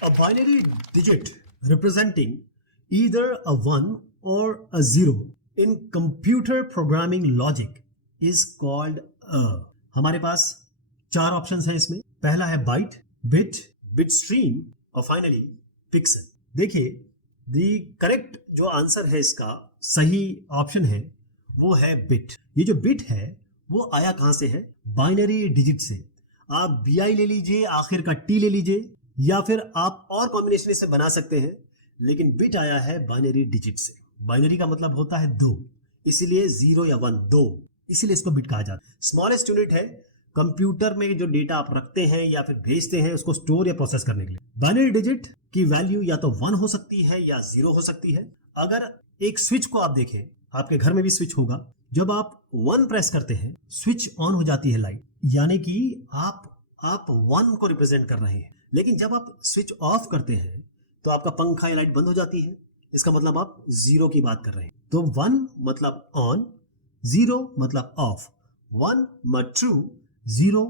A binary digit representing either a 1 or a 0 in computer programming logic is called a. हमारे पास चार options हैं इसमें. पहला है बाइट, बिट, बिट स्ट्रीम और फाइनली पिक्सल. देखिए, द करेक्ट जो आंसर है इसका सही ऑप्शन है वो है बिट. ये जो बिट है वो आया कहां से है? बाइनरी डिजिट से. आप BI ले लीजिए, आखिर का T ले लीजिए, या फिर आप और कॉम्बिनेशन से बना सकते हैं, लेकिन बिट आया है बाइनरी डिजिट से. बाइनरी का मतलब होता है दो, इसीलिए 0 या 1 दो, इसीलिए इसको बिट कहा जाता है. स्मॉलेस्ट यूनिट है कंप्यूटर में जो डेटा आप रखते हैं या फिर भेजते हैं उसको स्टोर या प्रोसेस करने के लिए. बाइनरी डिजिट की वैल्यू या तो 1 हो सकती है या 0 हो सकती है. अगर एक स्विच को आप देखें, आपके घर में भी स्विच होगा, जब आप 1 प्रेस करते हैं स्विच ऑन हो जाती है लाइट, यानी कि आप 1 को रिप्रेजेंट कर रहे हैं. लेकिन जब आप स्विच ऑफ करते हैं तो आपका पंखा या लाइट बंद हो जाती है, इसका मतलब आप 0 की बात कर रहे हैं. तो 1 मतलब ऑन, 0 मतलब ऑफ. 1 मतलब ट्रू, 0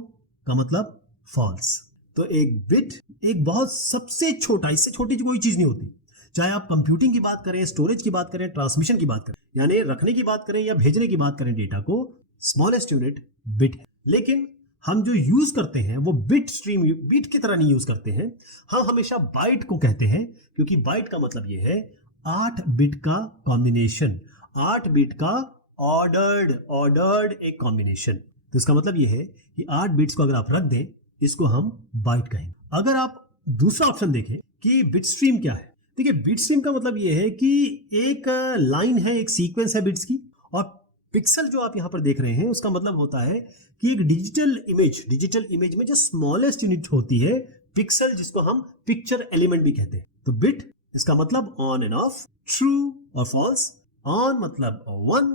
का मतलब फॉल्स. तो एक बिट एक बहुत सबसे छोटा, इससे छोटी कोई चीज नहीं होती. चाहे आप कंप्यूटिंग की बात करें, स्टोरेज की बात करें, ट्रांसमिशन की बात करें, यानी रखने की बात करें या भेजने की बात करें डेटा को, स्मॉलेस्ट यूनिट बिट है. लेकिन हम जो यूज करते हैं वो बिट स्ट्रीम, बिट की तरह नहीं यूज करते हैं. हम हमेशा बाइट को कहते हैं, क्योंकि बाइट का मतलब ये है 8 बिट का कॉम्बिनेशन, 8 बिट का ऑर्डर्ड एक कॉम्बिनेशन. तो इसका मतलब ये है कि 8 बिट्स को अगर आप रख दें, इसको हम बाइट कहेंगे. अगर आप दूसरा ऑप्शन देखें कि बिट स्ट्रीम क्या है, देखिए बिट स्ट्रीम का मतलब ये है कि एक लाइन है, एक सीक्वेंस है बिट्स की. और पिक्सल जो आप यहां पर देख रहे हैं उसका मतलब होता है कि एक डिजिटल इमेज में जो स्मॉलेस्ट यूनिट होती है पिक्सल, जिसको हम पिक्चर एलिमेंट भी कहते हैं. तो बिट इसका मतलब ऑन एंड ऑफ, ट्रू और फॉल्स. ऑन मतलब 1,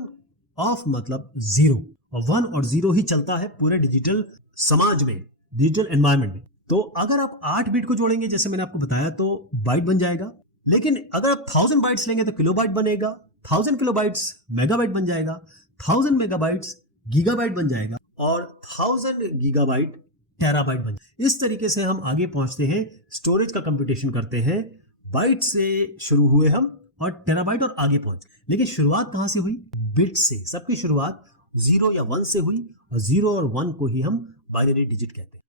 ऑफ मतलब 0. और 1 और 0 ही चलता है पूरे डिजिटल समाज में, डिजिटल एनवायरनमेंट में. तो अगर आप 8 बिट को जोड़ेंगे जैसे मैंने आपको बताया तो बाइट बन जाएगा. लेकिन अगर आप 1000 बाइट्स लेंगे तो किलोबाइट बनेगा, 1000 किलोबाइट्स मेगाबाइट बन जाएगा, 1000 मेगाबाइट्स गीगाबाइट बन जाएगा, और 1000 गीगाबाइट टेराबाइट बन जाएगा. इस तरीके से हम आगे पहुंचते हैं, स्टोरेज का कंप्यूटेशन करते हैं. बाइट से शुरू हुए हम और टेराबाइट और आगे पहुंचे. लेकिन शुरुआत कहां से हुई? बिट से. सबकी शुरुआत 0 या 1 से हुई, और 0 और 1 को ही हम बाइनरी डिजिट कहते हैं.